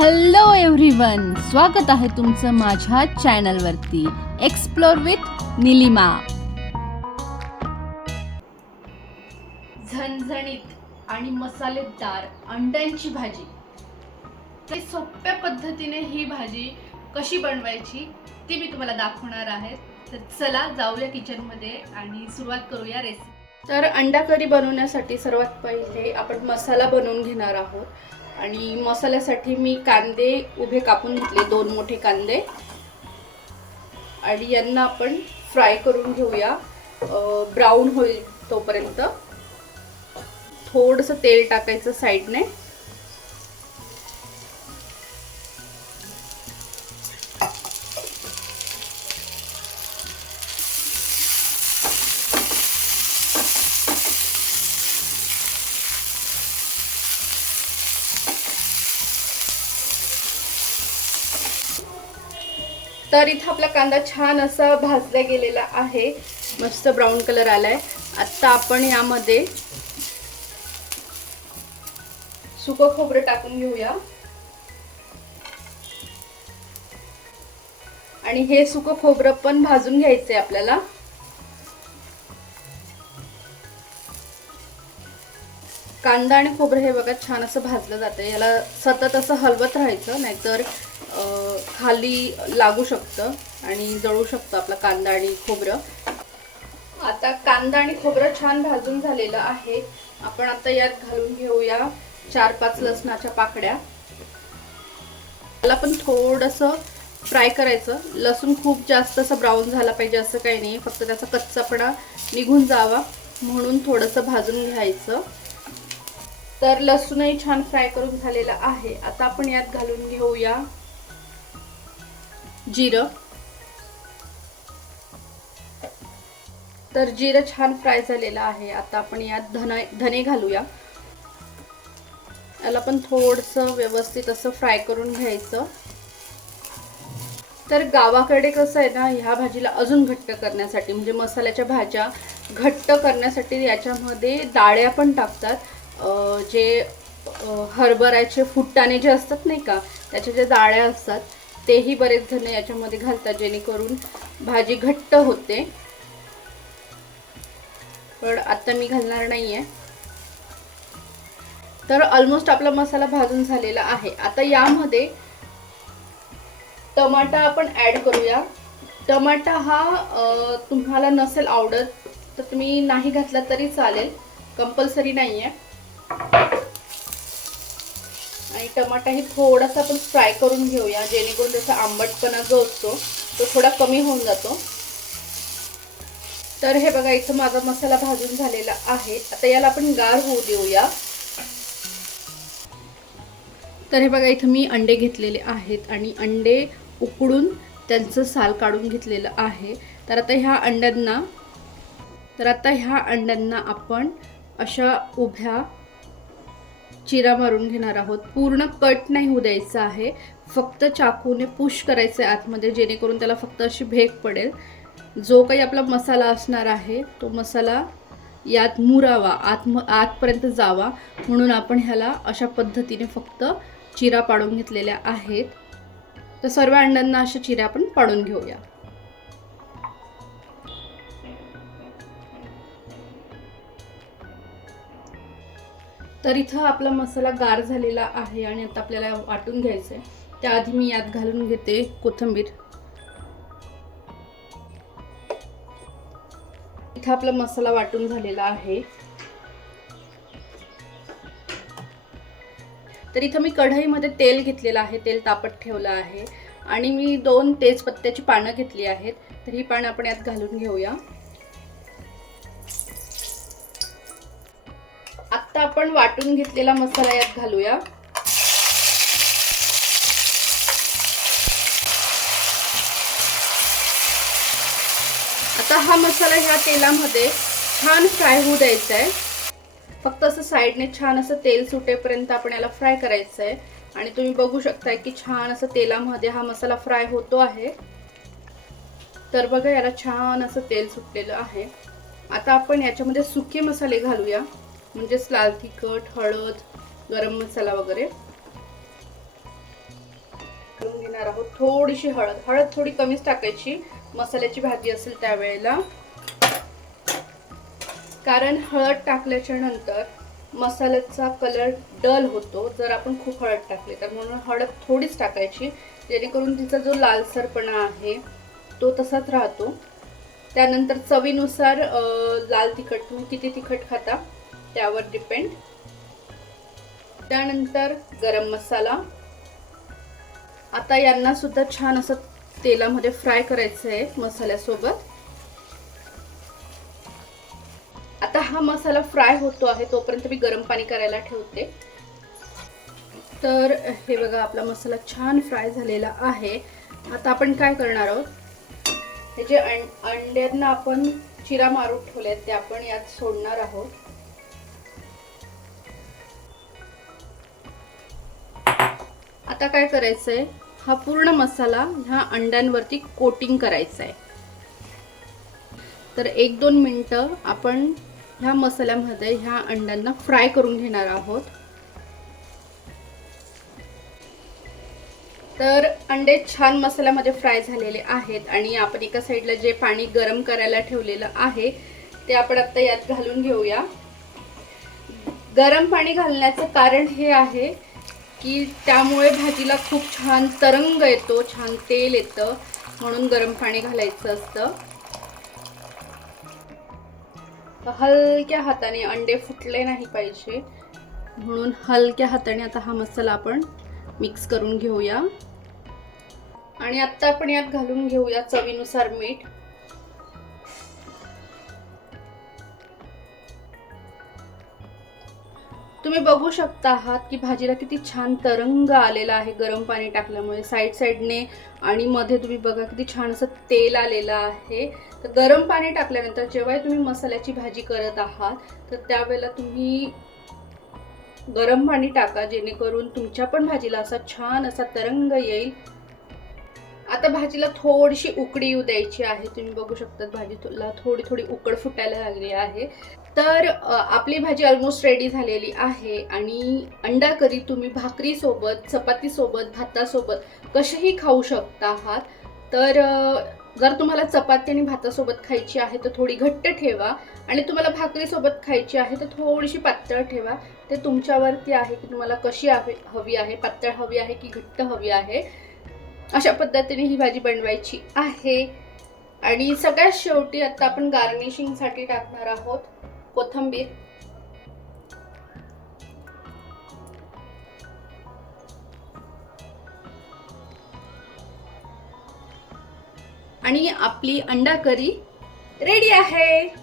Hello everyone स्वागत आहे तुमचं माझ्या चॅनलवरती एक्सप्लोर विथ निलिमा. झणझणीत आणि मसालेदार अंड्यांची भाजी. ते सोप्या पद्धतीने ही भाजी कशी बनवायची ती मी तुम्हाला दाखवणार आहे. तर चला जाऊया किचनमध्ये आणि सुरुवात करूया रेसिपी तर अंडा करी बनवण्यासाठी सर्वात पहिले आपण मसाला बनवून घेणार आहोत. आणि मसाल्यासाठी मी कांदे उभे कापून घेतले दोन मोठे कांदे. आणि यांना आपण फ्राय करून घेऊया. ब्राऊन होईल तोपर्यंत. थोडंसं तेल टाकायचं साईडने. तर इथं आपला कांदा छान असा भाजला गेलेला आहे. मस्त ब्राऊन कलर आलाय. आता आपण यामध्ये सुकं खोबरं टाकून घेऊया. आणि हे सुकं खोबरं पण भाजून घ्यायचंय आपल्याला. कांदा आणि खोबरं हे बघा छान असं भाजलं जातं याला सतत असं हलवत राहायचं नाहीतर खाली लागू शकतं आणि जळू शकतं आपला कांदा आणि खोबरं. आता कांदा आणि खोबरं छान भाजून झालेलं आहे. आपण आता यात घालून घेऊया चार पाच लसणाच्या पाकड्या. त्याला पण थोडंसं फ्राय करायचं. लसूण खूप जास्त असं ब्राऊन झाला पाहिजे असं काही नाही. फक्त त्याचा कच्चापणा निघून जावा. म्हणून थोडंसं भाजून घ्यायचं. तर लसूणही छान फ्राय करून झालेला आहे. आता आपण यात घालून घेऊया जिरं. तर जिरं छान फ्राय झालेलं आहे. आता आपण यात धन धने घालूया. याला पण थोडंसं व्यवस्थित असं फ्राय करून घ्यायचं. तर गावाकडे कसं आहे ना ह्या भाजीला अजून घट्ट करण्यासाठी म्हणजे मसाल्याच्या भाज्या घट्ट करण्यासाठी याच्यामध्ये डाळ्या पण टाकतात. जे हरभऱ्याचे फुट्टाणे जे असतात नाही का त्याच्या ज्या डाळ्या असतात तेही बरेच जण याच्यामध्ये घालतात जेणेकरून भाजी घट्ट होते. पण आता मी घालणार नाहीये. तर ऑलमोस्ट आपला मसाला भाजून झालेला आहे. आता यामध्ये टमाटा आपण ऍड करूया. टमाटा हा तुम्हाला नसेल आवडत तर तुम्ही नाही घातला तरी चालेल. कंपल्सरी नाही आहे आणि टमाटा हे थोडासा आपण फ्राय करून घेऊया जेणेकरून त्याचा आंबटपणा जो असतो तो थोडा कमी होऊन जातो. तर हे बघा इथं माझा मसाला भाजून झालेला आहे. आता याला आपण गार होऊ देऊया. तर हे बघा इथं मी अंडे घेतलेले आहेत आणि अंडे उकडून त्यांचं साल काढून घेतलेलं आहे. तर आता ह्या अंड्यांना तर आता ह्या अंड्यांना आपण अशा उभ्या चिरा मारून घेणार आहोत. पूर्ण कट नाही होऊ द्यायचं आहे. फक्त चाकूने पुश करायचं आहे आतमध्ये जेणेकरून त्याला फक्त अशी भेग पडेल. जो काही आपला मसाला असणार आहे तो मसाला यात मुरावा आत आतपर्यंत जावा. म्हणून आपण ह्याला अशा पद्धतीने फक्त चिरा पाडून घेतलेल्या आहेत. तर सर्व अंड्यांना अशा चिऱ्या आपण पाडून घेऊया. तर इथं आपला मसाला गार झालेला आहे आणि आता आपल्याला वाटून घ्यायचं आहे त्याआधी मी यात घालून घेते कोथिंबीर. इथं आपला मसाला वाटून झालेला आहे. तर इथं मी कढईमध्ये तेल घेतलेलं आहे तेल तापत ठेवलं आहे. आणि मी दोन तेजपत्त्याची पानं घेतली आहेत. तर ही पानं आपण यात घालून घेऊया. आता आपण वाटून घेतलेला मसाला यात घालूया. आता हा मसाला ह्या तेलामध्ये छान फ्राय होऊ द्यायचा आहे फक्त असं साईडने छान असं तेल सुटेपर्यंत आपण याला फ्राय करायचं आहे आणि तुम्ही बघू शकताय की छान असं तेलामध्ये हा मसाला फ्राय होतो आहे. तर बघा याला छान असं तेल सुटलेलं आहे. आता आपण याच्यामध्ये सुके मसाले घालूया. म्हणजेच लाल तिखट हळद गरम मसाला वगैरे. करून घेणार आहोत थोडीशी हळद. हळद थोडी कमीच टाकायची. मसाल्याची भाजी असेल त्यावेळेला. कारण हळद टाकल्याच्या नंतर मसाल्याचा कलर डल होतो जर आपण खूप हळद टाकली तर. म्हणून हळद थोडीच टाकायची जेणेकरून तिचा जो लालसरपणा आहे तो तसाच राहतो. त्यानंतर चवीनुसार लाल तिखट. तुम्ही किती तिखट खाता? त्यावर डिपेंड त्यानंतर गरम मसाला. आता यांना सुद्धा छान असं तेलामध्ये फ्राय करायचं आहे मसाल्यासोबत. आता हा मसाला फ्राय होतो आहे तोपर्यंत मी गरम पाणी करायला ठेवते. तर हे बघा आपला मसाला छान फ्राय झालेला आहे. आता आपण काय करणार आहोत? हे जे अं- अंड्यांना आपण चिरा मारून ठेवले ते आपण यात सोडणार आहोत. आता काय करायचंय? हा पूर्ण मसाला ह्या अंड्यांवरती कोटिंग करायचा आहे तर एक दोन मिनटं आपण ह्या मसाल्यामध्ये ह्या अंड्यांना फ्राय करून घेणार आहोत. तर अंडे छान मसाल्यामध्ये फ्राय झालेले आहेत आणि आपण एका साईडला जे पाणी गरम करायला ठेवलेलं आहे ते आपण आत्ता यात घालून घेऊया. गरम पाणी घालण्याचं कारण हे आहे की त्यामुळे भाजीला खूप छान तरंग येतो छान तेल येतं म्हणून गरम पाणी घालायचं असतं. हलक्या हाताने अंडे फुटले नाही पाहिजे. म्हणून हलक्या हाताने आता हा मसाला आपण मिक्स करून घेऊया. आणि आत्ता आपण यात घालून घेऊया चवीनुसार मीठ. तुम्ही बघू शकता आहात की भाजीला किती छान तरंग आलेला आहे. गरम पाणी टाकल्यामुळे साईड साईडने आणि मध्ये तुम्ही बघा किती छान असं तेल आलेलं आहे. तर गरम पाणी टाकल्यानंतर जेव्हा तुम्ही मसाल्याची भाजी करत आहात तर त्यावेळेला तुम्ही गरम पाणी टाका जेणेकरून तुमच्या पण भाजीला असा छान असा तरंग येईल. आता भाजीला थोडीशी उकडी येऊ द्यायची आहे. तुम्ही बघू शकता भाजीला थोडी थोडी उकड फुटायला लागली आहे. तर आपली भाजी ऑलमोस्ट रेडी झालेली आहे आणि अंडा करी तुम्ही भाकरीसोबत चपातीसोबत भातासोबत कसेही खाऊ शकता आहात तर जर तुम्हाला चपाती आणि भातासोबत खायची आहे तर थोडी घट्ट ठेवा आणि तुम्हाला भाकरीसोबत खायची आहे तर थोडीशी पातळ ठेवा. ते तुमच्यावरती आहे की तुम्हाला कशी हवी हवी आहे पातळ हवी आहे की घट्ट हवी आहे? अशा पद्धतीने ही भाजी बनवायची आहे. आणि सगळ्यात शेवटी आता आपण गार्निशिंगसाठी टाकणार आहोत. कोथंबीर. आणि आपली अंडा करी रेडी आहे.